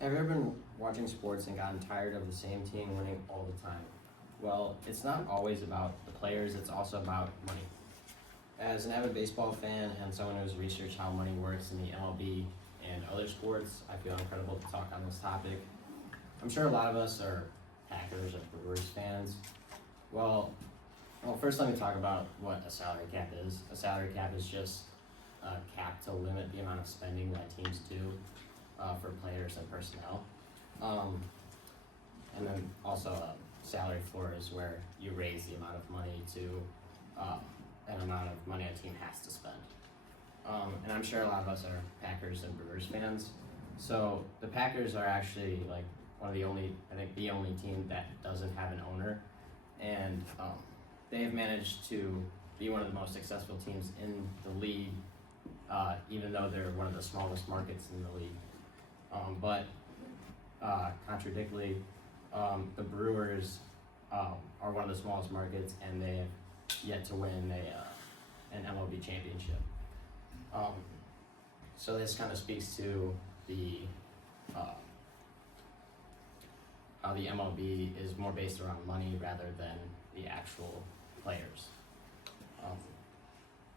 Have you ever been watching sports and gotten tired of the same team winning all the time? Well, it's not always about the players, it's also about money. As an avid baseball fan and someone who's researched how money works in the MLB and other sports, I feel incredible to talk on this topic. I'm sure a lot of us are Packers or Brewers fans. Well, first let me talk about what a salary cap is. A salary cap is just a cap to limit the amount of spending that teams do for players and personnel. Um, and then also salary floor is where you raise the amount of money to an amount of money a team has to spend. And I'm sure a lot of us are Packers and Brewers fans. So the Packers are actually like one of the only, I think the only team that doesn't have an owner. And they have managed to be one of the most successful teams in the league, even though they're one of the smallest markets in the league. But contradictorily, the Brewers are one of the smallest markets, and they have yet to win an MLB championship. So this kind of speaks to the how the MLB is more based around money rather than the actual players.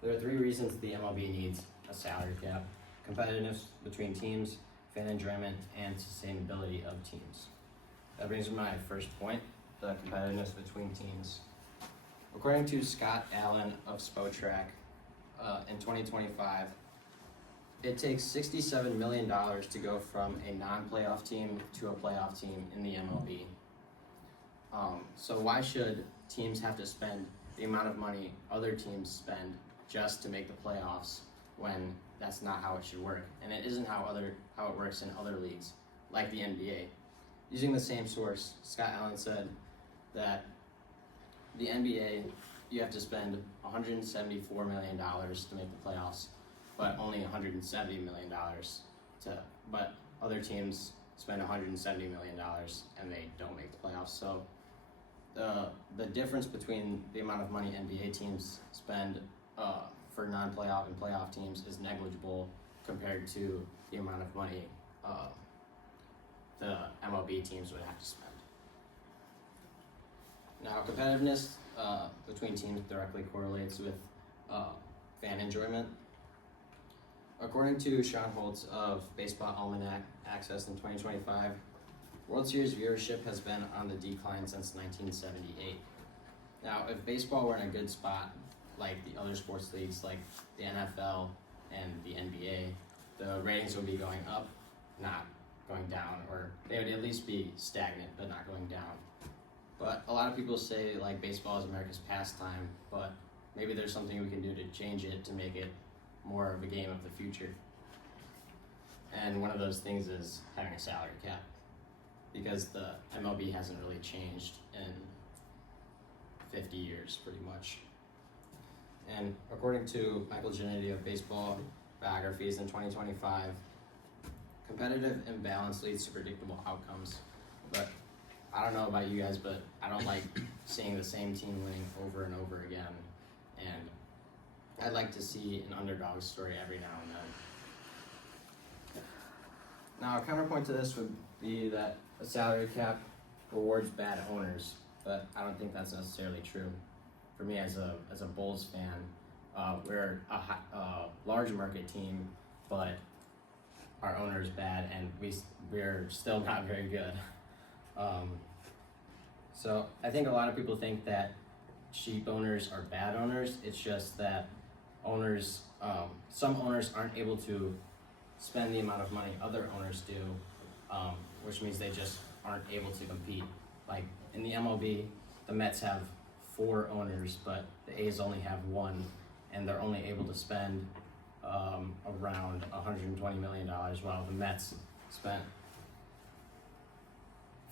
There are three reasons the MLB needs a salary cap: competitiveness between teams, fan enjoyment, and sustainability of teams. That brings me to my first point, the competitiveness between teams. According to Scott Allen of Spotrac, in 2025, it takes $67 million to go from a non-playoff team to a playoff team in the MLB. So why should teams have to spend the amount of money other teams spend just to make the playoffs when that's not how it should work? And it isn't how it works in other leagues, like the NBA. Using the same source, Scott Allen said that the NBA, you have to spend $174 million to make the playoffs, but only $170 million but other teams spend $170 million and they don't make the playoffs. So the difference between the amount of money NBA teams spend for non-playoff and playoff teams is negligible compared to the amount of money the MLB teams would have to spend. Now, competitiveness between teams directly correlates with fan enjoyment. According to Sean Holtz of Baseball Almanac Access in 2025, World Series viewership has been on the decline since 1978. Now, if baseball were in a good spot, like the other sports leagues like the NFL and the NBA, the ratings would be going up, not going down, or they would at least be stagnant but not going down. But a lot of people say like baseball is America's pastime, but maybe there's something we can do to change it to make it more of a game of the future. And one of those things is having a salary cap, because the MLB hasn't really changed in 50 years pretty much. And according to Michael Giannetti of Baseball Biographies in 2025, competitive imbalance leads to predictable outcomes. But I don't know about you guys, but I don't like seeing the same team winning over and over again. And I'd like to see an underdog story every now and then. Now, a counterpoint to this would be that a salary cap rewards bad owners, but I don't think that's necessarily true. For me, as a Bulls fan, we're a large market team, but our owner is bad, and we're still not very good. So I think a lot of people think that cheap owners are bad owners. It's just that owners, some owners aren't able to spend the amount of money other owners do, which means they just aren't able to compete. Like in the MLB, the Mets have 4 owners, but the A's only have 1, and they're only able to spend around $120 million, while the Mets spent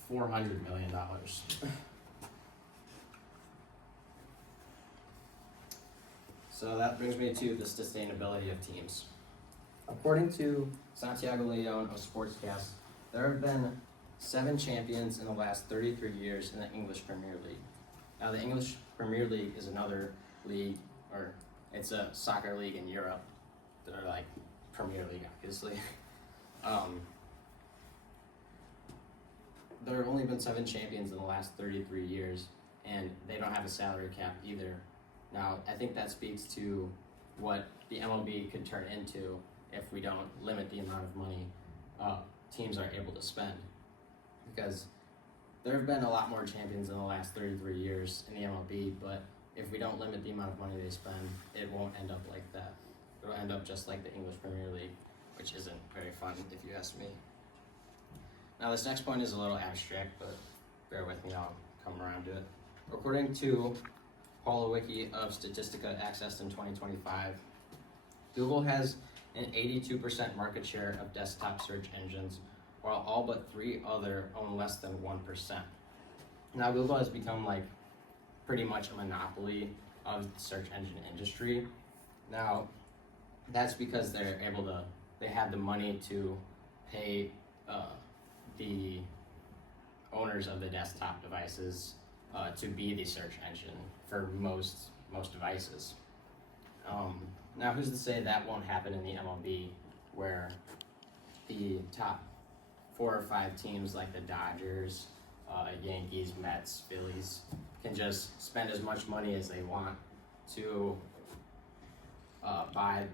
$400 million. So that brings me to the sustainability of teams. According to Santiago Leon of Sportscast, there have been 7 champions in the last 33 years in the English Premier League. Now, the English Premier League is another league, or it's a soccer league in Europe. They're like Premier League, obviously. been 7 champions in the last 33 years, and they don't have a salary cap either. Now, I think that speaks to what the MLB could turn into if we don't limit the amount of money teams are able to spend. Because there have been a lot more champions in the last 33 years in the MLB, but if we don't limit the amount of money they spend, it won't end up like that. It'll end up just like the English Premier League, which isn't very fun if you ask me. Now this next point is a little abstract, but bear with me, I'll come around to it. According to Wiki of Statistica accessed in 2025, Google has an 82% market share of desktop search engines, while all but 3 other own less than 1%. Now Google has become like pretty much a monopoly of the search engine industry. Now that's because they have the money to pay the owners of the desktop devices to be the search engine for most devices. Now, who's to say that won't happen in the MLB, where the top 4 or 5 teams like the Dodgers, Yankees, Mets, Phillies can just spend as much money as they want to buy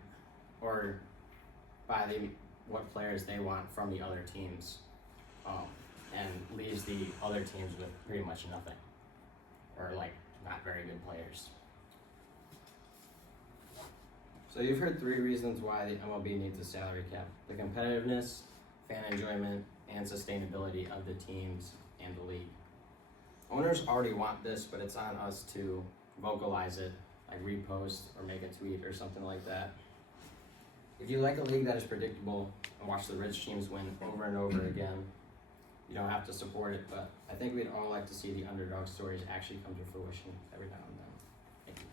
what players they want from the other teams, and leaves the other teams with pretty much nothing, or like not very good players. So you've heard 3 reasons why the MLB needs a salary cap: the competitiveness, fan enjoyment, and sustainability of the teams and the league. Owners already want this, but it's on us to vocalize it, like repost or make a tweet or something like that. If you like a league that is predictable and watch the rich teams win over and over again, you don't have to support it, but I think we'd all like to see the underdog stories actually come to fruition every now and then. Thank you.